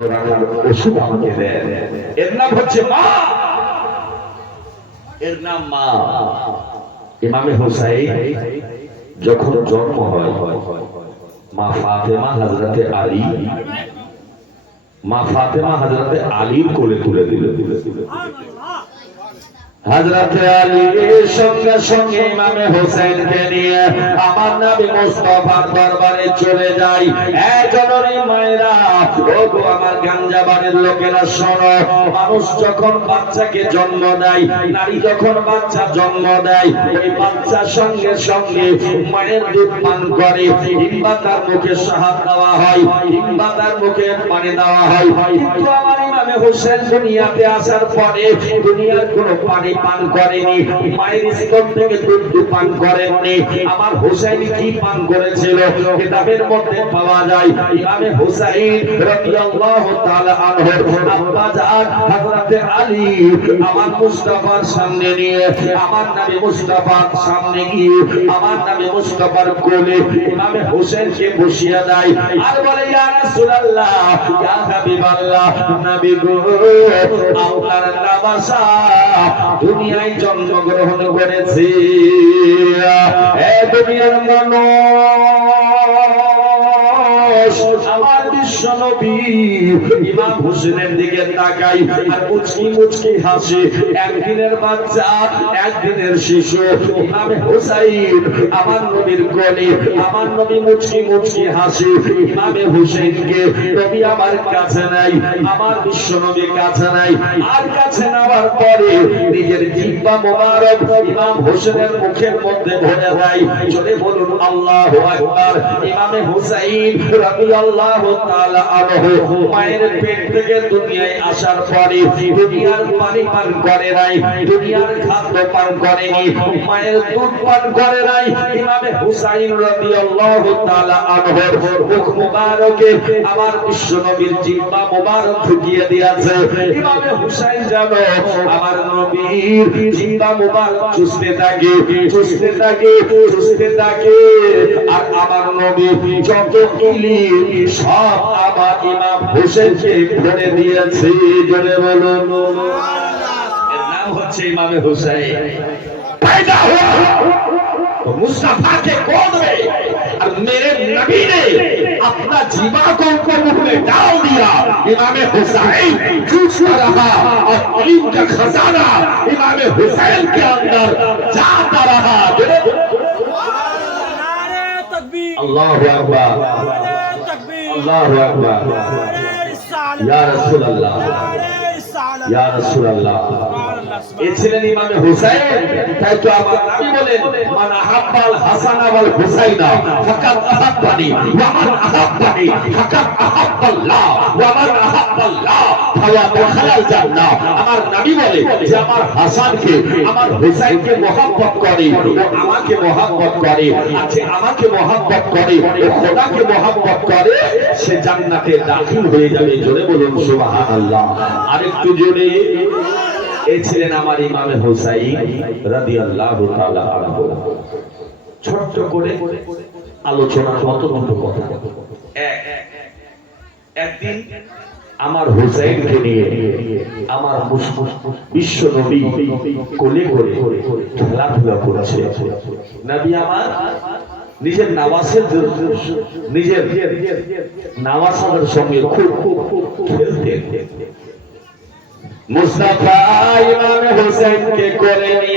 ওষুধ আমাকে দেন। এর নাম হচ্ছে মা, এর নাম মা। ইমামে হুসাইন যখন জন্ম হয়, মা ফাতেমা হযরতে আলী, মা ফাতেমা হযরতে আলীর কোলে তুলে দিল। হযরতে আলীর সঙ্গে সঙ্গে ইমামে হুসাইনকে নিয়ে আমার নবী মুস্তাফার দরবারে চলে যায়। এ জননী মায়েরা, ও গো আমার গাঞ্জাবাড়ির লোকেরা শোনো, মানুষ যখন বাচ্চাকে জন্ম দেয়, নারী যখন বাচ্চা জন্ম দেয়, ওই বাচ্চার সঙ্গে সঙ্গে মায়ের দুধ পান করে, কিংবা তার মুখে সাহায্য দেওয়া হয়, কিংবা তার মুখে পানি দেওয়া হয়। কিন্তু আমার ইমামে হুসাইন দুনিয়াতে আসার পরে দুনিয়ার কোনো পানি পান করেনি, মায়ের স্তন থেকে দুধ পান করেননি। আমার হুসাইন কি পান করেছিল কিতাবের মধ্যে পাওয়া যায়। ইমামে হুসাইন রাদিয়াল্লাহু তাআলা আনহু আব্বা জান হযরতে আলী আমার মুস্তাফার সামনে নিয়ে আমার নবী মুস্তাফার সামনে গিয়ে আমার নবী মুস্তাফার কোলে ইমামে হুসাইনকে বসিয়ে দেয় আর বলে, ইয়া রাসূলুল্লাহ, ইয়া হাবিবাল্লাহ, নবী গো, আপনার নাবাসা দুনিয়ায় জন্মগ্রহণ করেছে। এ দুনিয়ার মানুষ, আমার বিশ্ব নবী ইমাম হোসেনের দিকে তাকাই আর মুচকি মুচকি হাসে। একদিনের বাচ্চা, একদিনের শিশু ইমামে হুসাইন আমার নবীর কোলে, আমার নবী মুচকি মুচকি হাসে। ইমামে হুসাইনকে নবী আমার কাছে নাই, আমার বিশ্ব নবীর কাছে নাই। আর কাছে নেওয়ার পরে নিজের জিহ্বা মোবারক ইমাম হোসেনের মুখের মধ্যে ভরে দেয়। জোরে বলুন আল্লাহু আকবার। ইমামে হুসাইন রাদিয়াল্লাহু তাআলা আনহু মায়ের পেট থেকে দুনিয়ায় আসার পরে দুনিয়ার পানি পান করে নাই, দুনিয়ার খাদ্য পান করেনি, মায়ের দুধ পান করে নাই। ইমামে হুসাইন রাদিয়াল্লাহু তাআলা আনহুর মুখ মোবারকে আমার বিশ্ব নবীর জিহ্বা মোবারক ঢুকিয়ে দিয়েছে। ইমামে হুসাইন জানো আমার নবীর জিহ্বা মোবারক চুষতে থাকে, চুষতে থাকে, চুষতে থাকে। আর আমার নবী যত ইলিম সব আমার ইমাম হোসেনকে ভরে দিয়েছে। জোরে বলুন সুবহানাল্লাহ। এর নাম হচ্ছে ইমামে হুসাইন। पैदा हुआ तो मुस्तफा के गोद में और मेरे नबी ने अपना जीवा को उनके मुंह में डाल दिया। इमाम हुसैन चूसता रहा और इल्म का खजाना इमाम हुसैन के अंदर जाता रहा। अल्लाहु अकबर, अल्लाहु अकबर। या रसूल अल्लाह, या रसूल अल्लाह। এ ছিলেন ইমামে হুসাইন। তাই তো আমার নবী বলেন, মান আহাব্বাল হাসান ওয়াল হুসাইনা ফাকাত আহাব্বানি ওয়া মান আহাব্বানি ফাকাত আহাব্বাল্লাহ ওয়া মান আহাব্বাল্লাহ ফাওয়া দাখালাল জান্নাহ। আমার নবী বলে যে আমার হাসানকে আমার হুসাইনকে মহব্বত করে ও আমাকে মহব্বত করে, আছে আমাকে মহব্বত করে ও খোদাকে মহব্বত করে, সে জান্নাতে দাখিল হয়ে যাবে। জোরে বলুন সুবহানাল্লাহ। আরেকটু জোরে। এই ছিলেন আমার ইমামে হুসাইন রাদিয়াল্লাহু তাআলা আনহু। ছোট্ট করে আলোচনার মতো কথা। একদিন আমার হুসাইনকে নিয়ে আমার বিশ্ব নবী কোলে করে খেলাধুলা করেছে। নবী আমার নিজের নওয়াজের নিজের নওয়াজের সঙ্গে খুব খেলতেন। মুস্তাফা ইমামে হুসাইনকে কোলে নিয়ে